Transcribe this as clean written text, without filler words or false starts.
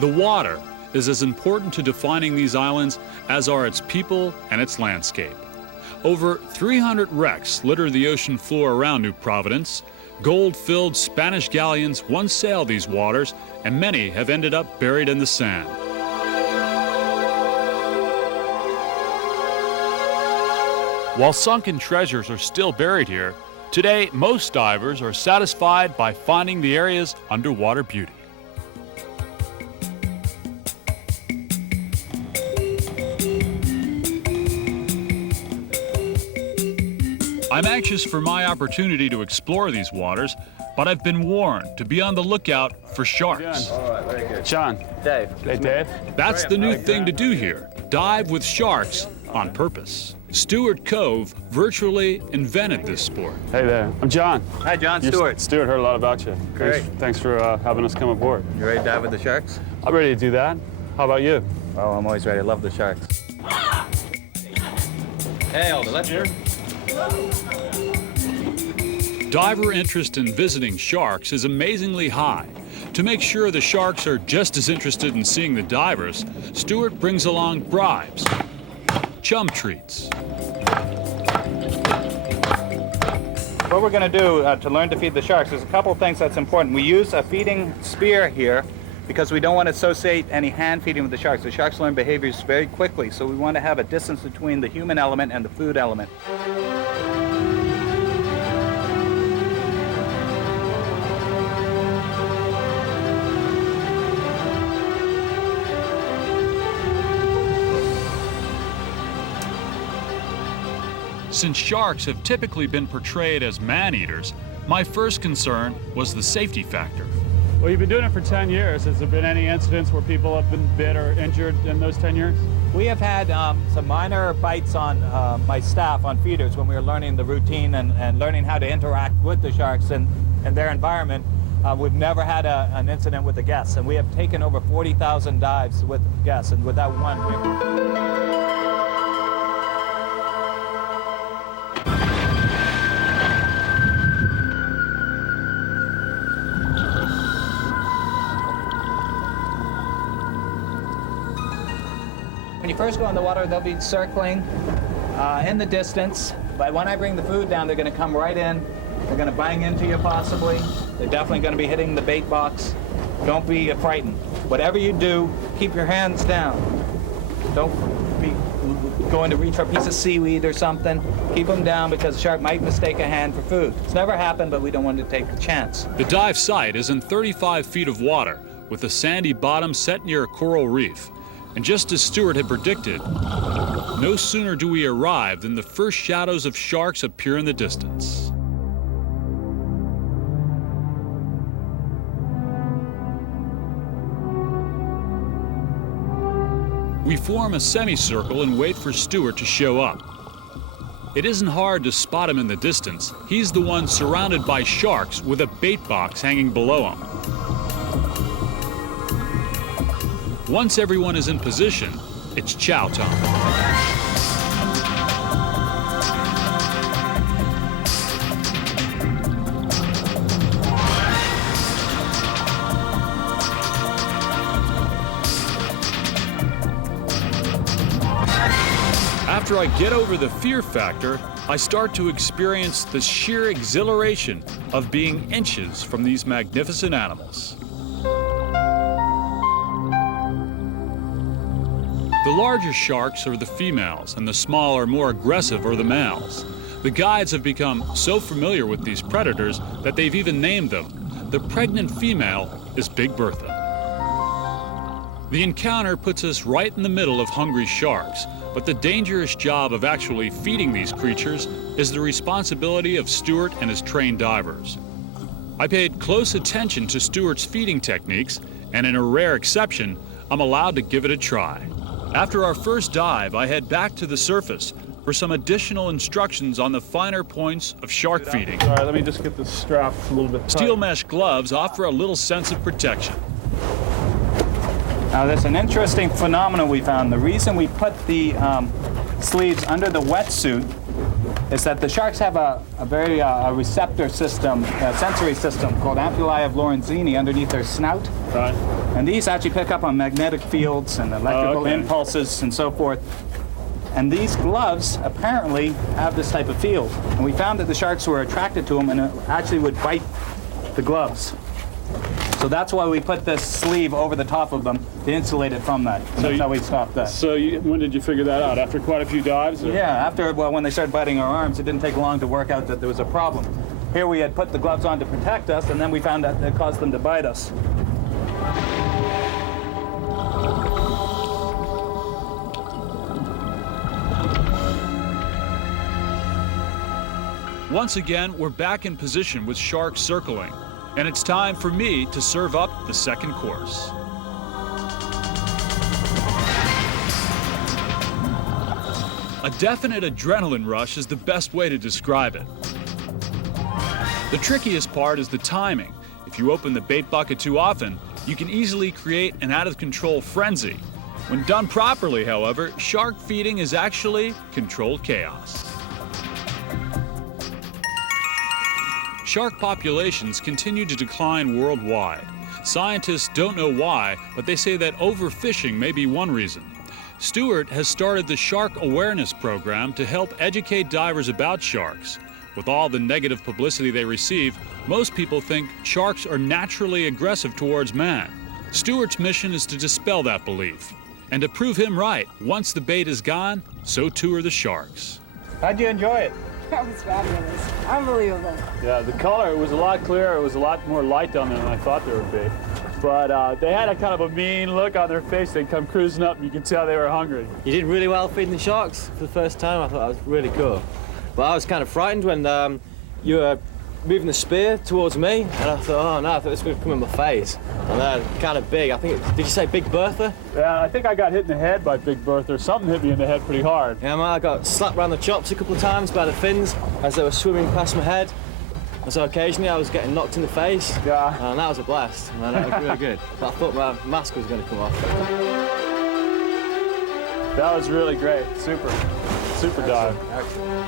The water is as important to defining these islands as are its people and its landscape. Over 300 wrecks litter the ocean floor around New Providence. Gold-filled Spanish galleons once sailed these waters, and many have ended up buried in the sand. While sunken treasures are still buried here, today most divers are satisfied by finding the area's underwater beauty. I'm anxious for my opportunity to explore these waters, but I've been warned to be on the lookout for sharks. All right, very good. John. Dave. Hey, Dave. That's the new thing to do here, dive with sharks on purpose. Stuart Cove virtually invented this sport. Hey there. I'm John. Hi, John. Stuart. Stuart, heard a lot about you. Great. Thanks for having us come aboard. You ready to dive with the sharks? I'm ready to do that. How about you? Oh, I'm always ready. I love the sharks. Hey, Alder, let's hear. Diver interest in visiting sharks is amazingly high. To make sure the sharks are just as interested in seeing the divers, Stuart brings along bribes, chum treats. What we're going to do to learn to feed the sharks, there's a couple of things that's important. We use a feeding spear here because we don't want to associate any hand feeding with the sharks. The sharks learn behaviors very quickly, so we want to have a distance between the human element and the food element. Since sharks have typically been portrayed as man-eaters, my first concern was the safety factor. Well, you've been doing it for 10 years. Has there been any incidents where people have been bit or injured in those 10 years? We have had some minor bites on my staff on feeders when we were learning the routine and learning how to interact with the sharks and their environment. We've never had an incident with the guests, and we have taken over 40,000 dives with guests, and without one. When you first go in the water, they'll be circling in the distance, but when I bring the food down, they're going to come right in. They're going to bang into you possibly. They're definitely going to be hitting the bait box. Don't be frightened. Whatever you do, keep your hands down. Don't be going to reach for a piece of seaweed or something. Keep them down because the shark might mistake a hand for food. It's never happened, but we don't want to take a chance. The dive site is in 35 feet of water with a sandy bottom set near a coral reef. And just as Stuart had predicted, no sooner do we arrive than the first shadows of sharks appear in the distance. We form a semicircle and wait for Stuart to show up. It isn't hard to spot him in the distance. He's the one surrounded by sharks with a bait box hanging below him. Once everyone is in position, it's chow time. After I get over the fear factor, I start to experience the sheer exhilaration of being inches from these magnificent animals. The larger sharks are the females, and the smaller, more aggressive are the males. The guides have become so familiar with these predators that they've even named them. The pregnant female is Big Bertha. The encounter puts us right in the middle of hungry sharks, but the dangerous job of actually feeding these creatures is the responsibility of Stuart and his trained divers. I paid close attention to Stuart's feeding techniques, and in a rare exception, I'm allowed to give it a try. After our first dive, I head back to the surface for some additional instructions on the finer points of shark feeding. All right, let me just get this strap a little bit tight. Steel mesh gloves offer a little sense of protection. Now, there's an interesting phenomenon we found. The reason we put the sleeves under the wetsuit is that the sharks have a very receptor system, a sensory system called ampullae of Lorenzini underneath their snout. Right. And these actually pick up on magnetic fields and electrical impulses and so forth. And these gloves apparently have this type of field. And we found that the sharks were attracted to them and actually would bite the gloves. So that's why we put this sleeve over the top of them to insulate it from that. And that's how we stopped that. So when did you figure that out? After quite a few dives? Or? Yeah, when they started biting our arms, it didn't take long to work out that there was a problem. Here we had put the gloves on to protect us, and then we found that it caused them to bite us. Once again, we're back in position with sharks circling, and it's time for me to serve up the second course. A definite adrenaline rush is the best way to describe it. The trickiest part is the timing. If you open the bait bucket too often, you can easily create an out-of-control frenzy. When done properly, however, shark feeding is actually controlled chaos. Shark populations continue to decline worldwide. Scientists don't know why, but they say that overfishing may be one reason. Stewart has started the Shark Awareness Program to help educate divers about sharks. With all the negative publicity they receive, most people think sharks are naturally aggressive towards man. Stewart's mission is to dispel that belief. And to prove him right, once the bait is gone, so too are the sharks. How'd you enjoy it? That was fabulous. Unbelievable. Yeah, the color, it was a lot clearer. It was a lot more light down there than I thought there would be. But they had a kind of a mean look on their face. They'd come cruising up, and you could tell they were hungry. You did really well feeding the sharks for the first time. I thought that was really cool. But I was kind of frightened when you were moving the spear towards me, and I thought, oh no, I thought this was going to come in my face. And they're kind of big. I think, did you say Big Bertha? Yeah, I think I got hit in the head by Big Bertha. Something hit me in the head pretty hard. Yeah, man, I got slapped around the chops a couple of times by the fins as they were swimming past my head. And so occasionally I was getting knocked in the face. Yeah. And that was a blast. And that was really good. But I thought my mask was going to come off. That was really great. Super dive. Excellent.